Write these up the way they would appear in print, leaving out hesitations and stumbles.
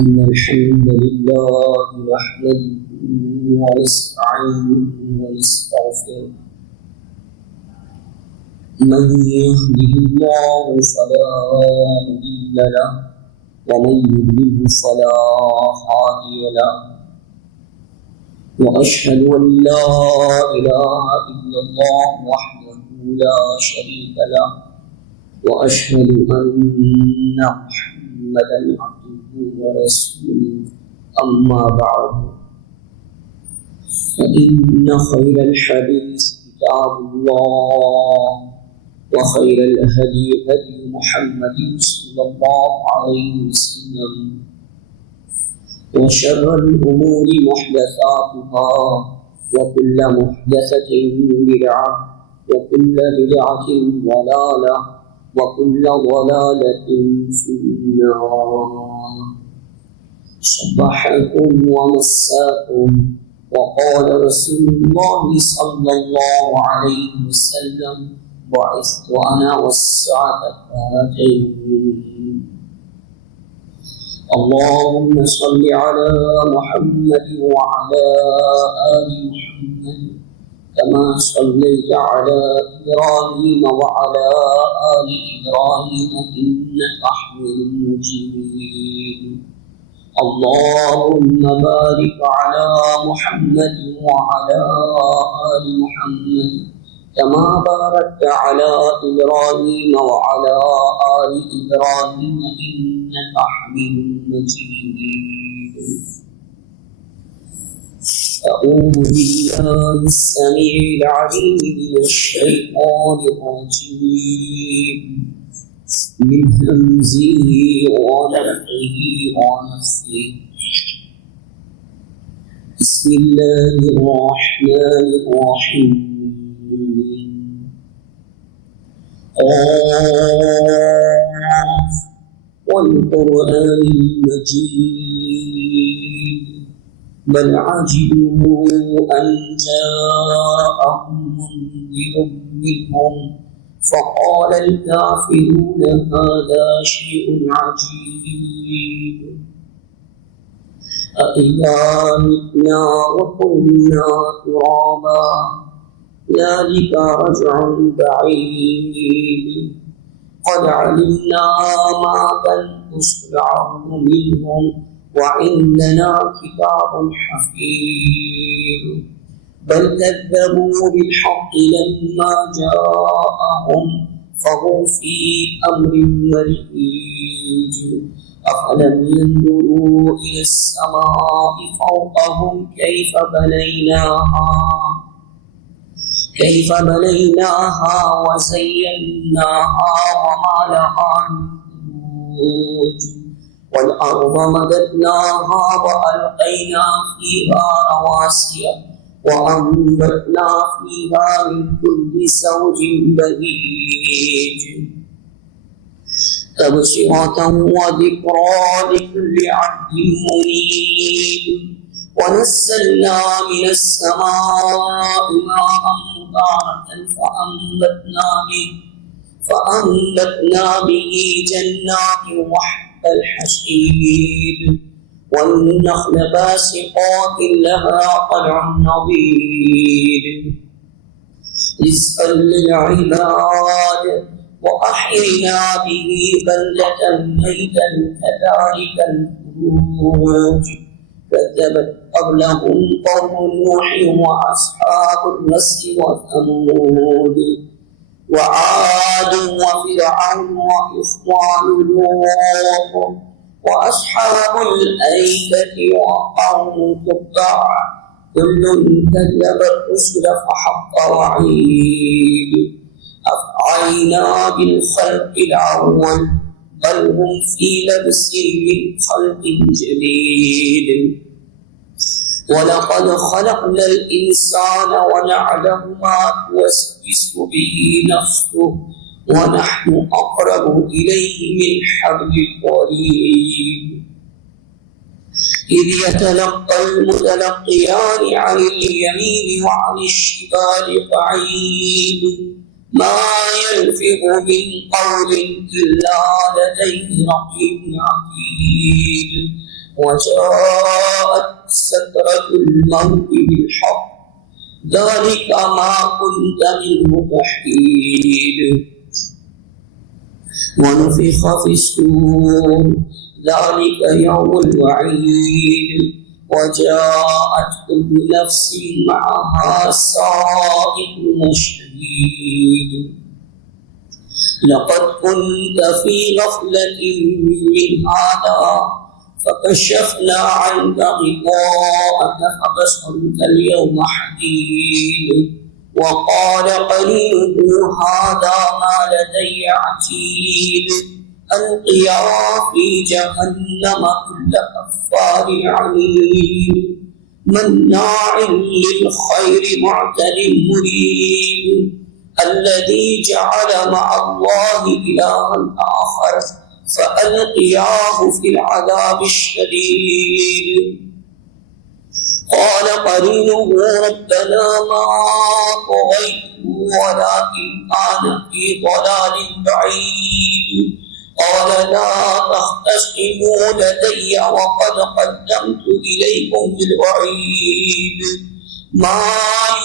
إن الحمد لله نحمده ونستعينه ونستغفره من يهده الله فلا مضل له ومن يضلل فلا هادي له وأشهد أن لا إله إلا الله وحده لا شريك له وأشهد أن محمدا عبده ورسوله أما بعد فإن خير الحديث كتاب الله وخير الهدي هدي محمد صلى الله عليه وسلم وشر الأمور محدثاتها وكل محدثة بدعة وكل بدعة ضلالة وكل ضلالة في النار. صبحكم ومساكم. وقال رسول الله صلى الله عليه وسلم بعثت أنا والساعة كهاتين. اللهم صل على محمد وعلى آل محمد كما صليت على إبراهيم وعلى آل إبراهيم إنك حميد مجيد. اللهم بارك على محمد وعلى آل محمد كما باركت على إبراهيم وعلى آل إبراهيم إنك حميد مجيد. أعوذ بالله السميع العليم من الشيطان الرجيم من همزه ونفخه ونفثه. بسم الله الرحمن الرحيم. والقرآن المجيد بل عجبوا أن جاءهم منذر منهم فقال الكافرون هذا شيء عجيب. أإذا متنا وكنا ترابا ذلك رجع بعيد. قد علمنا ما تنقص الأرض منهم وعندنا كتاب حفيظ. بل كذبوا بالحق لما جاءهم فهم في أمر مريج. أفلم ينظروا إلى السماء فوقهم كيف بنيناها وزيناها وما لها من فروج. والأرض مددناها وألقينا فيها رواسي وأنبتنا فيها من كل زوج بهيج تبصرة وذكرى لكل عبد منيب. ونزلنا من السماء ماء مباركا فأنبتنا به جنات وحب الحصيد والنخل باسقات لها طلع نضيد رزقا للعباد وأحيينا به بلدة ميتا كذلك الخروج. كذبت قبلهم قوم نوح وأصحاب الرس وثمود وعاد وفرعون وإخوان لوط وأصحاب الأيكة وقوم تبع كل كذب الرسل فحق وعيد. أفعينا بالخلق الأول بل هم في لبس من خلق جديد. ولقد خلقنا الإنسان ونعلم ما توسوس به نفسه ونحن أقرب إليه من حبل الوريد. إذ يتلقى المتلقيان عن اليمين وعن الشمال قعيد ما يلفظ من قول إلا لديه رقيب عتيد وجاءت سكرة الموت بالحق ذلك ما كنت منه تحيد ونفخ في الصور ذلك يوم الوعيد وجاءت كل نفس معها سائق وشهيد لقد كنت في غفلة من هذا فكشفنا عنك غطاءك فبصرك اليوم حديد وقال قرينه هذا ما لدي عتيد ألقيا في جهنم كل كفار عنيد مناع للخير معتد مريب الذي جعل مع الله إلها آخر فألقياه في العذاب الشديد قال قرينه ربنا ما طغيته ولكن كان في ضلال بعيد قال لا تختصموا لدي وقد قدمت إليكم بالوعيد ما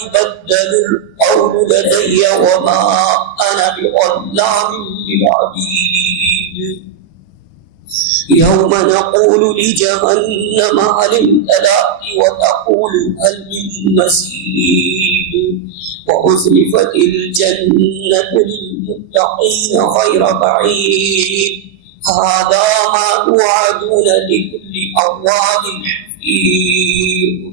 يبدل القول لدي وما أنا بظلام للعبيد يوم نقول لجهنم هل امتلأت وتقول هل من مزيد وأزلفت الجنة للمتقين غير بعيد هذا ما توعدون لكل أواب حفيظ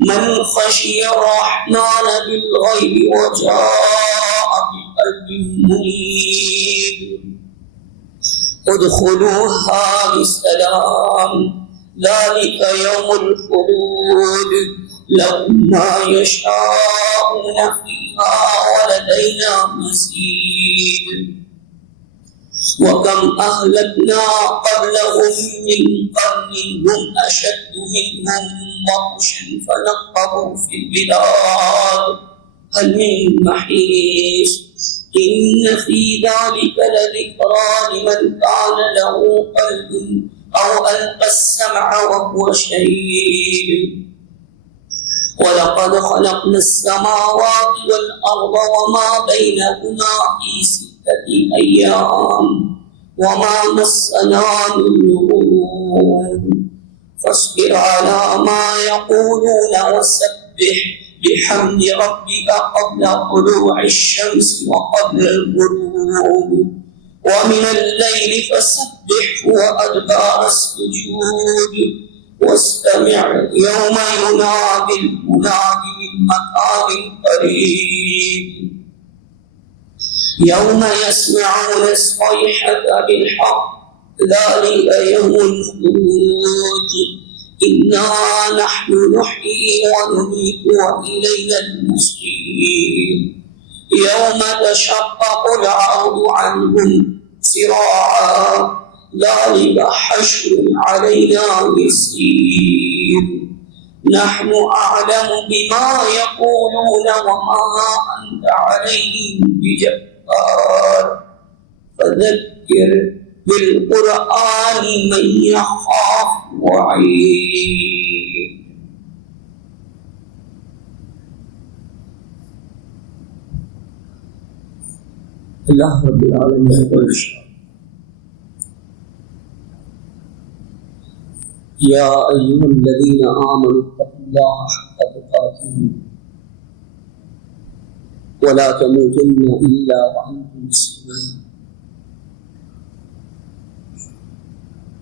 من خشي الرحمن بالغيب وجاء بقلب منيب ادخلوها بسلام ذلك يوم الخلود لهم ما يشاءون فيها ولدينا مزيد وكم أهلكنا قبلهم من قرن هم أشد منهم بطشا فنقبوا في البلاد هل من محيص إن في ذلك لذكرى لمن كان له قلب أو ألقى السمع وهو شهيد ولقد خلقنا السماوات والأرض وما بينهما في 6 أيام وما مسنا من لغوب فاصبر على ما يقولون وسبح بحمد ربك قبل طلوع الشمس وقبل الغروب ومن الليل فسبحه وأدبار السجود واستمع يوم ينادي المناد من مكان قريب يوم يسمعون الصيحة بالحق ذلك يوم الخروج إنا نحن نحيي ونميت وإلينا المصير يوم تشقق الأرض عنهم سراعا ذلك حشر علينا يسير نحن أعلم بما يقولون وما أنت عليهم بجبار فذكر بالقرآن من يخاف وعيد الله رب العالمين يا أيها الذين آمنوا اتقوا الله حق تقاته ولا تموتن إلا وأنتم مسلمون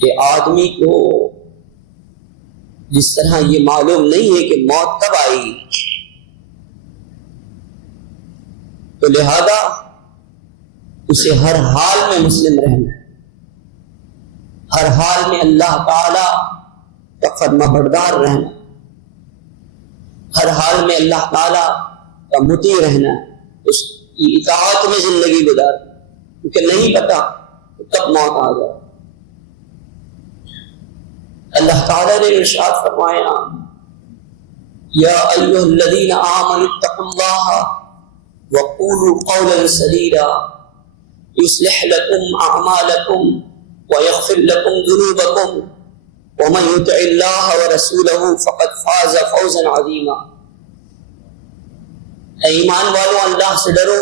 کہ آدمی کو جس طرح یہ معلوم نہیں ہے کہ موت کب آئے گی، تو لہذا اسے ہر حال میں مسلم رہنا ہے، ہر حال میں اللہ تعالی کا فرما بردار رہنا، ہر حال میں اللہ تعالی کا مطیع رہنا، اس کی اطاعت میں زندگی گزارنا، کیونکہ نہیں پتا کب موت آ جائے۔ اللہ تعالی نے ارشاد فرمایا یا ایھا الذین آمنوا اتقوا اللہ وقولوا قولا سدیدا یصلح لکم اعمالکم ویغفر لکم ذنوبکم ومن یطع اللہ ورسولہ فقد فاز فوزا عظیما۔ اے ایمان والو، اللہ سے ڈرو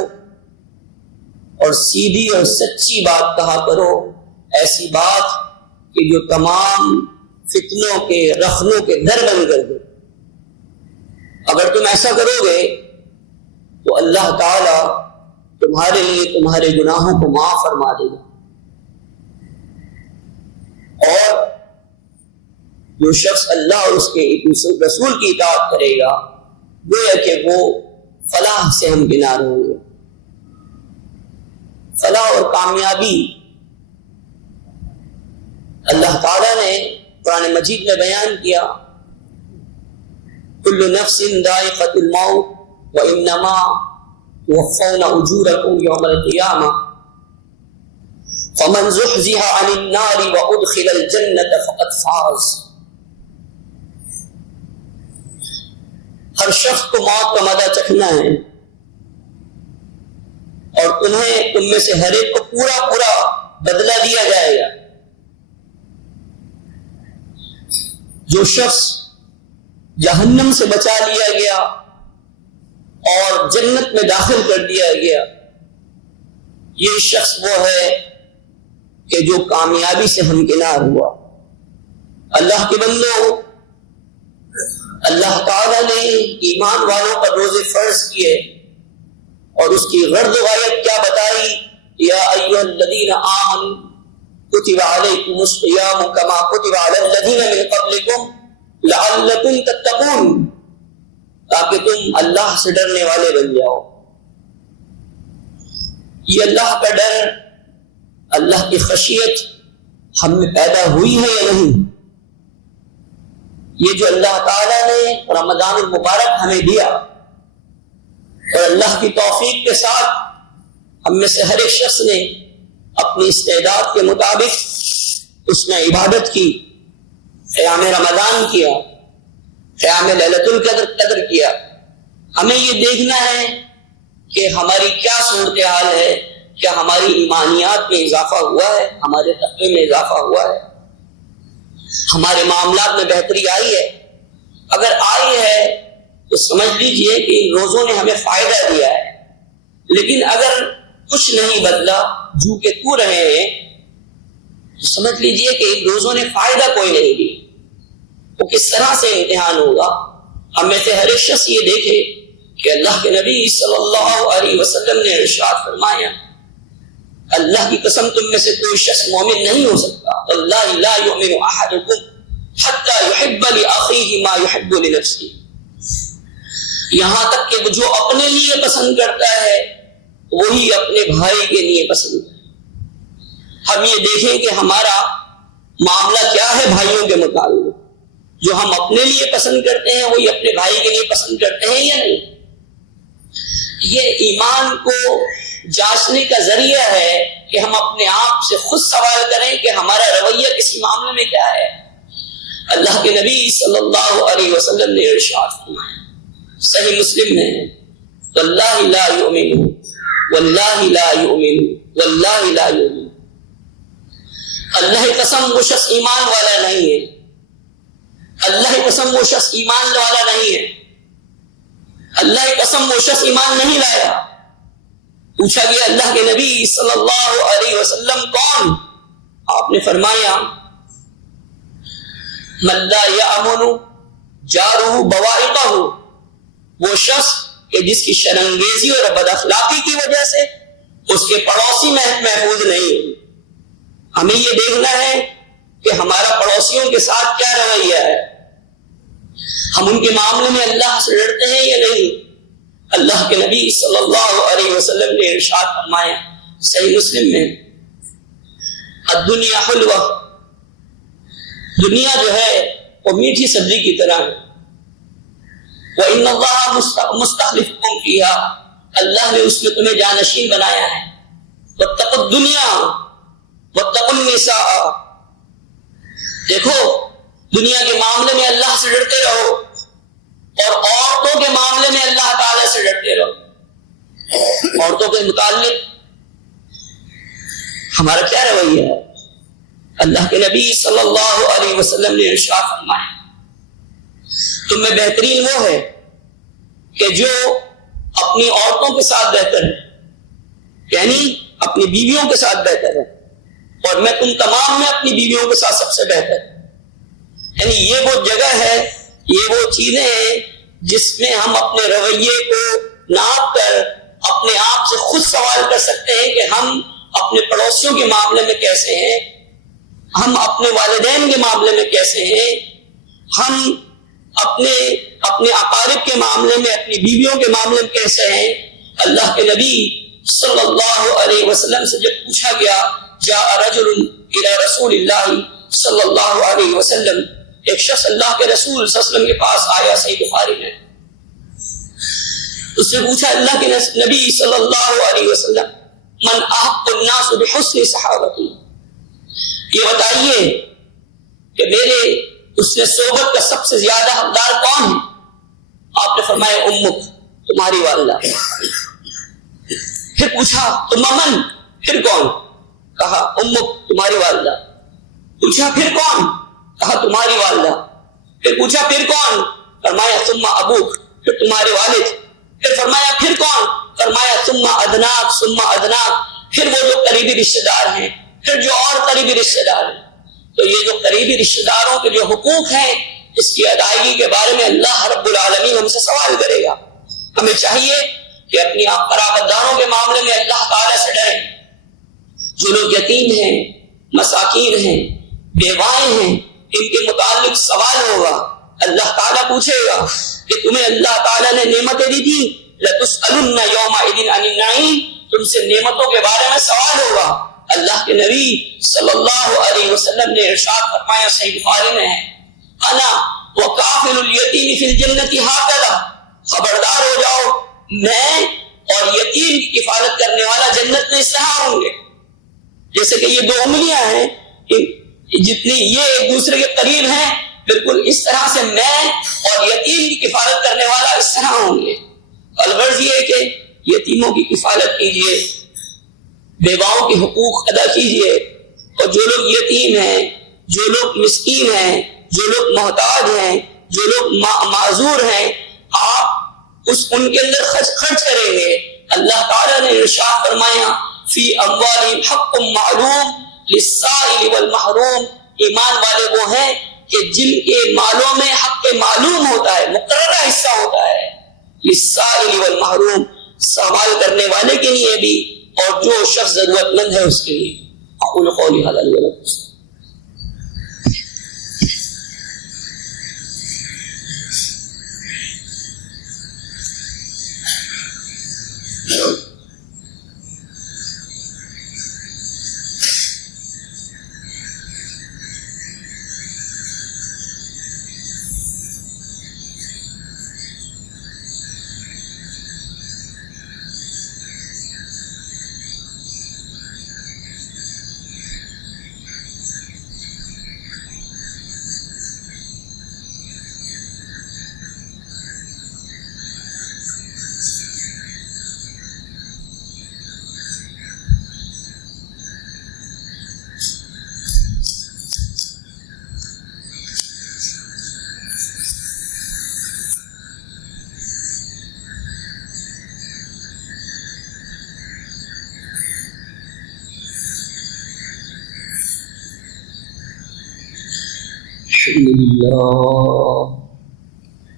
اور سیدھی اور سچی بات کہا کرو، ایسی بات کہ جو تمام فتنوں کے رخنوں کے در بند کر دو۔ اگر تم ایسا کرو گے تو اللہ تعالی تمہارے لیے تمہارے گناہوں کو معاف فرما دے گا، اور جو شخص اللہ اور اس کے رسول کی اطاعت کرے گا گویا کہ وہ فلاح سے ہمکنار ہوں گے۔ فلاح اور کامیابی اللہ تعالیٰ نے قرآن مجید میں بیان کیا، کل نفس ذائقۃ الموت وانما توفون اجورکم یوم القیامہ فمن زحزح عن النار وادخل الجنۃ فقد فاز۔ ہر شخص کو موت کا مزہ چکھنا ہے، اور تم میں سے ہر ایک کو پورا پورا بدلہ دیا جائے گا۔ جو شخص جہنم سے بچا لیا گیا اور جنت میں داخل کر دیا گیا، یہ شخص وہ ہے کہ جو کامیابی سے ہمکنار ہوا۔ اللہ کے بندوں، اللہ تعالیٰ نے ایمان والوں پر روزے فرض کیے اور اس کی غرض و غایت کیا بتائی؟ یا ایھا الذین آمنوا کتب علیکم الصیام کما کتب علی الذین من قبلکم لعلکم تتقون، تاکہ تم اللہ سے ڈرنے والے بن جاؤ۔ یہ اللہ کا ڈر، اللہ کی خشیت ہم میں پیدا ہوئی ہے یا نہیں؟ یہ جو اللہ تعالیٰ نے رمضان المبارک ہمیں دیا، اور اللہ کی توفیق کے ساتھ ہم میں سے ہر ایک شخص نے اپنی استعداد کے مطابق اس میں عبادت کی، قیام رمضان کیا، قیام لیلۃ القدر کیا۔ ہمیں یہ دیکھنا ہے کہ ہماری کیا صورتحال ہے، کیا ہماری ایمانیات میں اضافہ ہوا ہے، ہمارے تقوی میں اضافہ ہوا ہے، ہمارے معاملات میں بہتری آئی ہے۔ اگر آئی ہے تو سمجھ لیجئے کہ ان روزوں نے ہمیں فائدہ دیا ہے، لیکن اگر کچھ نہیں بدلا، جو کہ تو رہے ہیں، تو سمجھ لیجئے کہ ان روزوں نے فائدہ کوئی نہیں دی۔ تو کس طرح سے امتحان ہوگا؟ ہم میں سے ہر ایک شخص یہ دیکھے کہ اللہ کے نبی صلی اللہ علیہ وسلم نے ارشاد فرمایا، اللہ کی قسم تم میں سے کوئی شخص مومن نہیں ہو سکتا، واللہ لا یؤمن احدکم حتی یحب لاخیہ ما یحب لنفسہ، یہاں تک کہ جو اپنے لیے پسند کرتا ہے وہی اپنے بھائی کے لیے پسند کرتا ہے۔ ہم یہ دیکھیں کہ ہمارا معاملہ کیا ہے بھائیوں کے متعلق، جو ہم اپنے لیے پسند کرتے ہیں وہی اپنے بھائی کے لیے پسند کرتے ہیں یا نہیں؟ یہ ایمان کو جانچنے کا ذریعہ ہے کہ ہم اپنے آپ سے خود سوال کریں کہ ہمارا رویہ کسی معاملے میں کیا ہے۔ اللہ کے نبی صلی اللہ علیہ وسلم نے ارشاد فرمایا، صحیح مسلم میں، واللہ لا یؤمن واللہ لا یؤمن واللہ لا یؤمن، اللہ کی قسم وہ شخص ایمان والا نہیں ہے، اللہ کی قسم وہ شخص ایمان والا نہیں ہے، اللہ کی قسم وہ شخص ایمان نہیں لایا۔ پوچھا گیا اللہ کے نبی صلی اللہ علیہ وسلم کون؟ آپ نے فرمایا، من لا یأمن جارہ بوائقہ، وہ شخص کہ جس کی شرانگیزی اور بد اخلاقی کی وجہ سے اس کے پڑوسی محفوظ نہیں ہے۔ ہمیں یہ دیکھنا ہے کہ ہمارا پڑوسیوں کے ساتھ کیا رویہ ہے، ہم ان کے معاملے میں اللہ سے ڈرتے ہیں یا نہیں؟ اللہ کے نبی صلی اللہ علیہ وسلم نے ارشاد فرمایا صحیح مسلم میں، الدنیا حلوہ، دنیا جو ہے وہ میٹھی سبزی کی طرح ہے، وَإِنَّ اللَّهَ مُسْتَخْلِفُكُمْ فِيهَا، اللہ نے اس میں تمہیں جانشین بنایا ہے، وَاتَّقُوا الدُّنْيَا وَاتَّقُوا النِّسَاءَ، دیکھو دنیا کے معاملے میں اللہ سے ڈرتے رہو اور عورتوں کے معاملے میں اللہ تعالی سے ڈرتے رہو۔ عورتوں کے متعلق ہمارا کیا رویہ ہے؟ اللہ کے نبی صلی اللہ علیہ وسلم نے ارشاد فرمایا تم میں بہترین وہ ہے کہ جو اپنی عورتوں کے ساتھ بہتر ہے، یعنی اپنی بیویوں کے ساتھ بہتر ہے، اور میں تم تمام میں اپنی بیویوں کے ساتھ سب سے بہتر، یعنی یہ وہ جگہ ہے، یہ وہ چیزیں ہیں جس میں ہم اپنے رویے کو ناپ کر اپنے آپ سے خود سوال کر سکتے ہیں کہ ہم اپنے پڑوسیوں کے معاملے میں کیسے ہیں، ہم اپنے والدین کے معاملے میں کیسے ہیں، ہم اپنے اقارب کے معاملے میں اپنی بیویوں کے معاملے میں کیسے ہیں۔ اللہ کے نبی صلی اللہ علیہ وسلم سے جب پوچھا گیا، جاء رجل الى رسول اللہ صلی اللہ علیہ وسلم، ایک شخص اللہ کے رسول صلی اللہ علیہ وسلم کے پاس آیا، صحیح بخاری میں، اس سے پوچھا اللہ کے نبی صلی اللہ علیہ وسلم، من احق الناس بحسن صحابتی، یہ بتائیے کہ میرے اس نے صحبت کا سب سے زیادہ حقدار کون ہے؟ آپ نے فرمایا امک، تمہاری والدہ۔ پھر پوچھا تم من، پھر کون؟ کہا امک، تمہاری والدہ۔ پوچھا پھر کون؟ کہا تمہاری والدہ۔ پھر پوچھا پھر کون؟ فرمایا ثم ابوک، پھر تمہارے والد۔ پھر فرمایا پھر کون؟ فرمایا ثم ادناک، ثم ادناک، پھر وہ جو قریبی رشتہ دار ہیں، پھر جو اور قریبی رشتہ دار ہیں۔ تو یہ جو قریبی رشتہ داروں کے جو حقوق ہیں، اس کی ادائیگی کے بارے میں اللہ رب العالمین ہم سے سوال کرے گا۔ ہمیں چاہیے کہ اپنی قرابت داروں کے معاملے میں اللہ تعالی سے ڈریں۔ جو لوگ یتیم ہیں، مساکین ہیں، بیوائیں ہیں، ان کے متعلق سوال ہوگا، اللہ تعالیٰ پوچھے گا کہ تمہیں اللہ تعالیٰ نے نعمتیں دی تھی، لَتُسْأَلُنَّ يَوْمَئِذٍ عَنِ النَّعِيمِ، تم سے نعمتوں کے بارے میں سوال ہوگا۔ اللہ کے نبی صلی اللہ علیہ وسلم نے ارشاد فرمایا، صحیح بخاری میں ہے، انا وکافل الیتیم فی الجنۃ ہکذا، خبردار ہو جاؤ میں اور یتیم کی کفالت کرنے والا جنت میں اس طرح ہوں گے، جیسے کہ یہ دو انگلیاں ہیں، جتنی یہ ایک دوسرے کے قریب ہیں، بالکل اس طرح سے میں اور یتیم کی کفالت کرنے والا اس طرح ہوں گے۔ الغرض یہ ہے کہ یتیموں کی کفالت کیجیے، بیواؤں کے حقوق ادا کیجیے، اور جو لوگ یتیم ہیں، جو لوگ مسکین ہیں، جو لوگ محتاج ہیں، جو لوگ معذور ہیں، آپ ان کے اندر خرچ کریں گے۔ اللہ تعالیٰ نے ارشاد فرمایا فی اموالہم حق معلوم للسائل والمحروم، ایمان والے وہ ہیں کہ جن کے مالوں میں حق معلوم ہوتا ہے، مقررہ حصہ ہوتا ہے، للسائل والمحروم، سوال کرنے والے کے لیے بھی اور جو شخص ضرورت مند ہے اس کے لیے۔ اقول قولی ھذا واستغفر۔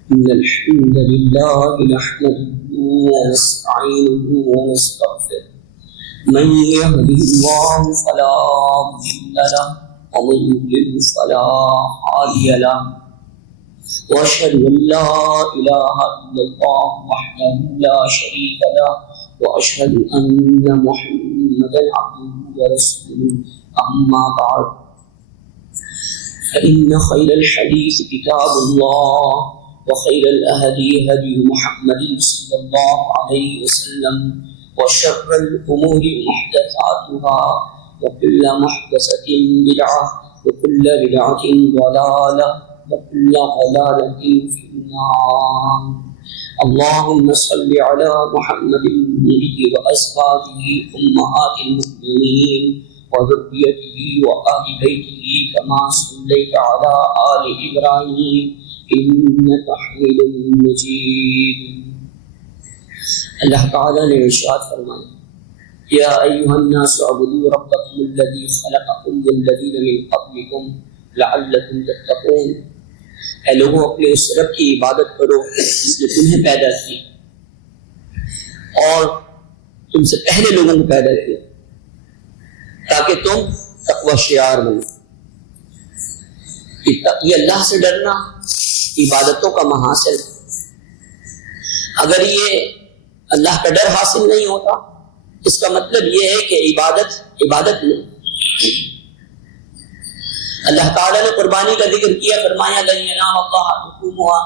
إن الحمد لله نحمده ونستعينه ونستغفره من يهده الله فلا مضل له ومن يضلل فلا هادي له وأشهد أن لا إله إلا الله وحده لا شريك له وأشهد أن محمدا عبده ورسوله أما بعد فإن خير الحديث كتاب الله وخير الهدي هدي محمد صلى الله عليه وسلم وشر الأمور محدثاتها وكل محدثة بدعة وكل بدعة ضلالة وكل ضلالة في النار. اللهم صل على محمد النبي وأزواجه أمهات المؤمنين وذريته وآل بيته كما صليت على آل إبراهيم إنك حميد مجيد. اللہ تعالیٰ نے ارشاد فرمایا یا ایھا الناس اعبدوا ربکم الذی خلقکم والذین من قبلکم لعلکم تتقون. اے لوگوں اپنے اس رب کی عبادت کرو جس نے تمہیں پیدا کی اور تم سے پہلے لوگوں کو پیدا کیا تاکہ تم تقوی شعار بنو. یہ اللہ سے ڈرنا عبادتوں کا محاصل. اگر یہ اللہ کا ڈر حاصل نہیں ہوتا اس کا مطلب یہ ہے کہ عبادت نہیں. اللہ تعالیٰ نے قربانی کا ذکر کیا, فرمایا لن ینال اللہ لحومها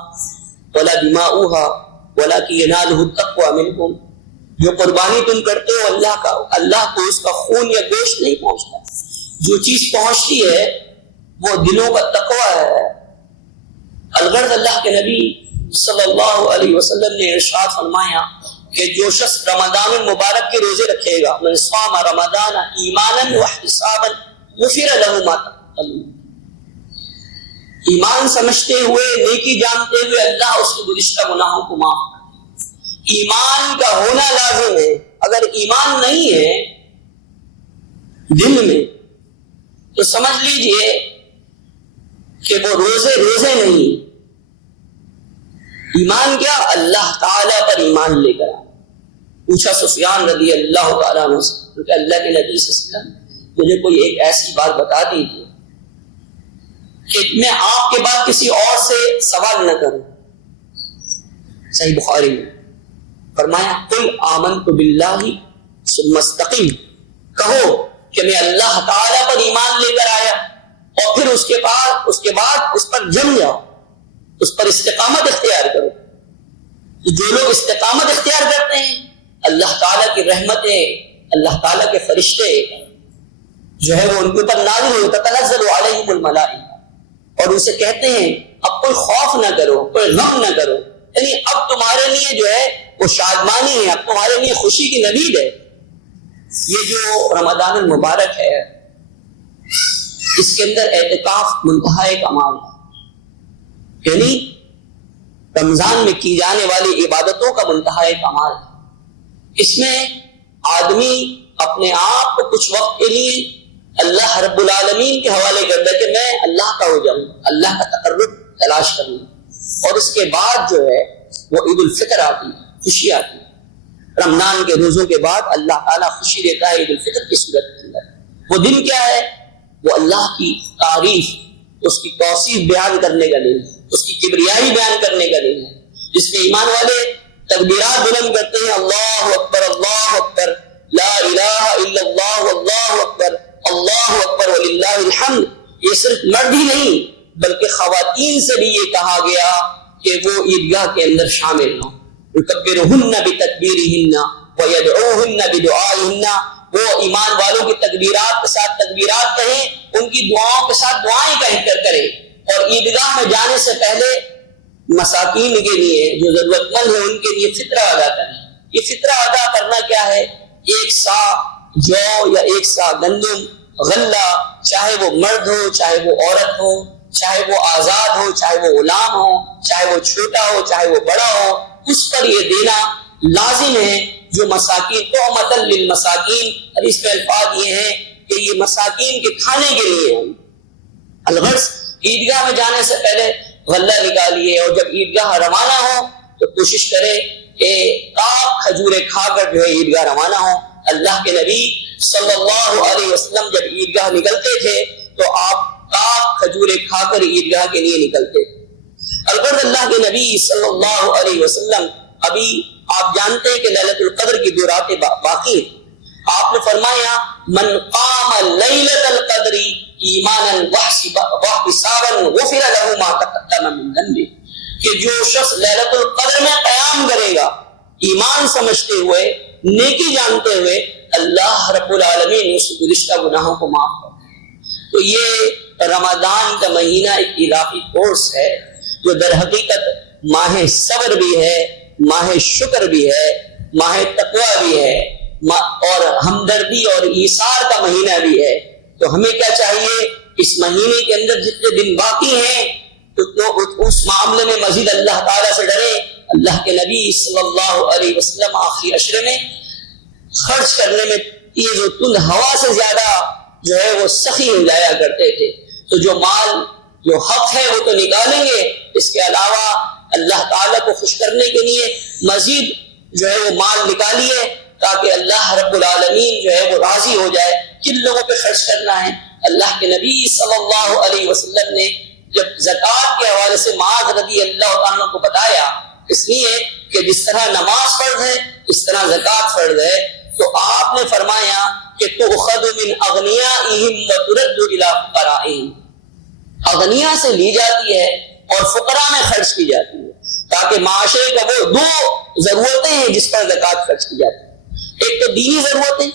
ولا دماؤها ولکن ینالہ التقوی منکم. جو قربانی تم کرتے ہو اللہ کو اس کا خون یا گوشت نہیں پہنچتا. جو چیز پہنچتی ہے وہ دلوں کا تقوی ہے. الغرض اللہ کے نبی صلی اللہ علیہ وسلم نے ارشاد فرمایا کہ جو شخص رمضان المبارک کے روزے رکھے گا من صام رمضان ایمانا واحتسابا غفر له ما تقدم. ایمان سمجھتے ہوئے نیکی جانتے ہوئے اللہ اس کے گزشتہ گناہوں کو معاف کرے. ایمان کا ہونا لازم ہے. اگر ایمان نہیں ہے دل میں تو سمجھ لیجئے کہ وہ روزے نہیں. ایمان کیا؟ اللہ تعالیٰ پر ایمان لے کر آنا. پوچھا سفیان رضی اللہ تعالیٰ عنہ سے کہ اللہ کے نبی صلی اللہ علیہ وسلم مجھے کوئی ایک ایسی بات بتا دیجیے کہ میں آپ کے بعد کسی اور سے سوال نہ کروں. صحیح بخاری میں فرمایا قل آمنت باللہ ثم استقم. کہو کہ میں اللہ تعالیٰ پر ایمان لے کر آیا اور پھر اس کے بعد اس پر جم جاؤ, اس پر استقامت اختیار کرو. جو لوگ استقامت اختیار کرتے ہیں اللہ تعالیٰ کی رحمتیں, اللہ تعالیٰ کے فرشتے جو ہے وہ ان کے اوپر نازل ہوئے تتنزل علیہم الملائکہ اور ان سے کہتے ہیں اب کوئی خوف نہ کرو, کوئی غم نہ کرو. یعنی اب تمہارے لیے جو ہے وہ شادمانی ہے, اب تمہارے لیے خوشی کی نوید ہے. یہ جو رمضان المبارک ہے اس کے اندر اعتکاف منتہا کمال ہے. یعنی رمضان میں کی جانے والی عبادتوں کا منتہا کمال ہے. اس میں آدمی اپنے آپ کو کچھ وقت کے لیے اللہ رب العالمین کے حوالے کر دے کہ میں اللہ کا ہو جاؤں, اللہ کا تقرب تلاش کروں. اور اس کے بعد جو ہے وہ عید الفطر آتی ہے, خوشی آتی ہے. رمضان کے روزوں کے بعد اللہ تعالیٰ خوشی دیتا ہے عید الفطر کی صورت کے اندر. وہ دن کیا ہے؟ وہ اللہ کی تعریف, اس کی توصیف بیان کرنے کا دن, اس کی کبریائی بیان کرنے کا دن ہے, جس میں ایمان والے تکبیرات بلند کرتے ہیں اللہ اکبر لا الہ الا اللہ اللہ اکبر وللہ الحمد. یہ صرف مرد ہی نہیں بلکہ خواتین سے بھی یہ کہا گیا کہ وہ عیدگاہ کے اندر شامل ہوں. یکبرہن بتکبیرہن ویدعوہن بدعائہن. وہ ایمان والوں کی تکبیرات کے ساتھ تکبیرات کہیں, ان کی دعاؤں کے ساتھ دعائیں کہہ کریں. اور عیدگاہ میں جانے سے پہلے مساکین کے لیے جو ضرورت مند ہے ان کے لیے فطرہ ادا کریں. یہ فطرہ ادا کرنا کیا ہے؟ 1 سا جو یا 1 سا گندم غلہ, چاہے وہ مرد ہو چاہے وہ عورت ہو, چاہے وہ آزاد ہو چاہے وہ غلام ہو, چاہے وہ چھوٹا ہو چاہے وہ بڑا ہو, اس پر یہ دینا لازم ہے. جو مساکین طعمۃ للمساکین, اور اس میں الفاظ یہ ہیں کہ یہ مساکین کے کھانے کے لیے ہیں. الغرض عیدگاہ میں جانے سے پہلے غلہ نکالیے اور جب عیدگاہ روانہ ہو تو کوشش کرے کہ کاف کھجورے کھا کر جو ہے عیدگاہ روانہ ہو. اللہ کے نبی صلی اللہ علیہ وسلم جب عیدگاہ نکلتے تھے تو آپ کاک کھجورے کھا کر عیدگاہ کے لیے نکلتے تھے۔ البتہ اللہ کے نبی صلی اللہ علیہ وسلم، ابھی آپ جانتے ہیں کہ لیلۃ القدر کی 2 راتیں باقی ہیں، آپ نے فرمایا من قام لیلۃ القدر ایمانا واحتسابا غفر له ما تقدم من ذنبه، کہ جو شخص لیلۃ القدر میں قیام کرے گا ایمان سمجھتے ہوئے، نیکی جانتے ہوئے، اللہ رب العالمین اس گزشتہ گناہوں کو معاف کرے۔ تو یہ رمضان کا مہینہ ایک اضافی کورس ہے جو در حقیقت ماہ صبر بھی ہے، ماہ شکر بھی ہے، ماہ تقوی بھی ہے، اور ہمدردی اور ایثار کا مہینہ بھی ہے۔ تو ہمیں کیا چاہیے، اس مہینے کے اندر جتنے دن باقی ہیں تو اس معاملے میں مزید اللہ تعالیٰ سے ڈریں۔ اللہ کے نبی صلی اللہ علیہ وسلم آخری عشرے میں خرچ کرنے میں تیز و تند ہوا سے زیادہ جو ہے وہ سخی ہو جایا کرتے تھے۔ تو جو مال جو حق ہے وہ تو نکالیں گے، اس کے علاوہ اللہ تعالیٰ کو خوش کرنے کے لیے مزید جو ہے وہ مال نکالیے تاکہ اللہ رب العالمین جو ہے وہ راضی ہو جائے۔ کن لوگوں پہ خرچ کرنا ہے؟ اللہ کے نبی صلی اللہ علیہ وسلم نے جب زکوٰۃ کے حوالے سے معاذ رضی اللہ عنہ کو بتایا، اس لیے کہ جس طرح نماز فرض ہے اس طرح زکوٰۃ فرض ہے، تو آپ نے فرمایا کہ تؤخذ من اغنیائہم وترد الی فقرائہم، اغنیا سے لی جاتی ہے اور فقراء میں خرچ کی جاتی ہے، تاکہ معاشرے کا وہ 2 ضرورتیں ہیں جس پر زکوٰۃ خرچ کی جاتی ہے، ایک تو دینی ضرورتیں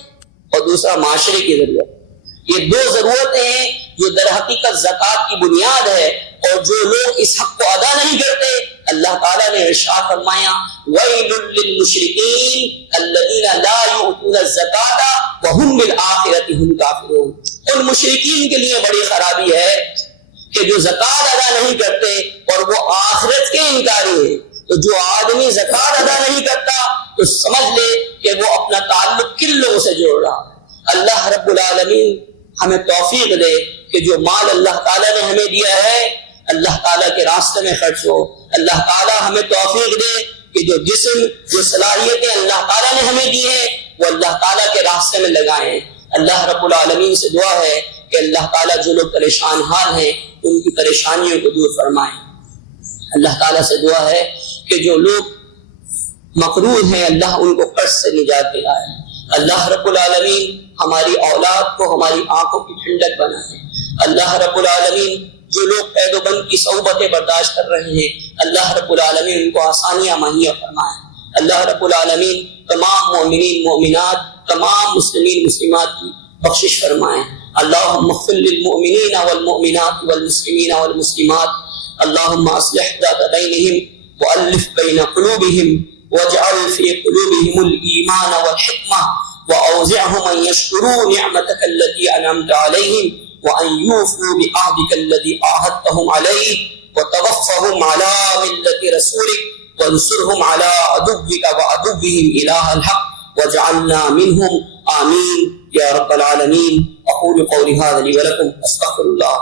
اور دوسرا معاشرے کی ضرورت۔ یہ 2 ضرورتیں ہیں جو در حقیقت زکوٰۃ کی بنیاد ہے، اور جو لوگ اس حق کو ادا نہیں کرتے، اللہ تعالیٰ نے ارشاد فرمایا وَيْلٌ لِّلْمُشْرِكِينَ الَّذِينَ لَا يُؤْتُونَ الزَّكَاةَ وَهُمْ بِالْآخِرَةِ هُمْ كَافِرُونَ۔ ان مشرکین کے لیے بڑی خرابی ہے کہ جو زکوٰۃ ادا نہیں کرتے اور وہ آخرت کے انکاری ہیں۔ تو جو آدمی زکوٰۃ ادا نہیں کرتا تو سمجھ لے کہ وہ اپنا تعلق کن لوگوں سے جوڑ رہا ہے۔ اللہ رب العالمین ہمیں توفیق دے کہ جو مال اللہ تعالیٰ نے ہمیں دیا ہے اللہ تعالیٰ کے راستے میں خرچ ہو۔ اللہ تعالیٰ ہمیں توفیق دے کہ جو جسم، جو صلاحیتیں اللہ تعالیٰ نے ہمیں دی ہیں وہ اللہ تعالیٰ کے راستے میں لگائیں۔ اللہ رب العالمین سے دعا ہے کہ اللہ تعالیٰ جو لوگ پریشان حال ہیں ان کی پریشانیوں کو دور فرمائیں۔ اللہ تعالیٰ سے دعا ہے کہ جو لوگ مقروض ہیں اللہ ان کو قرض سے نجات دلائے۔ اللہ رب العالمین ہماری اولاد کو ہماری آنکھوں کی ٹھنڈک بنائے۔ اللہ رب العالمین جو لوگ قید و بند کی صعوبتیں برداشت کر رہے ہیں اللہ رب العالمین ان کو آسانیاں مہیا فرمائے۔ اللہ رب العالمین تمام مومنین مومنات، تمام مسلمین مسلمات کی بخشش فرمائے۔ اللہم اغفر للمؤمنین والمؤمنات والمسلمین والمسلمات، اللہم اصلح ذات بینہم والف بین قلوبہم واجعل فی قلوبہم الایمان والحکمہ واوزعہم ان یشکروا نعمتک التی انعمت علیہم وأن يوفوا بعهدك الذي عاهدتهم عليه وتوفهم على ملة رسولك وانصرهم على عدوك وعدوهم إله الحق واجعلنا منهم آمين يا رب العالمين۔ أقول قولي هذا لي ولكم، أستغفر الله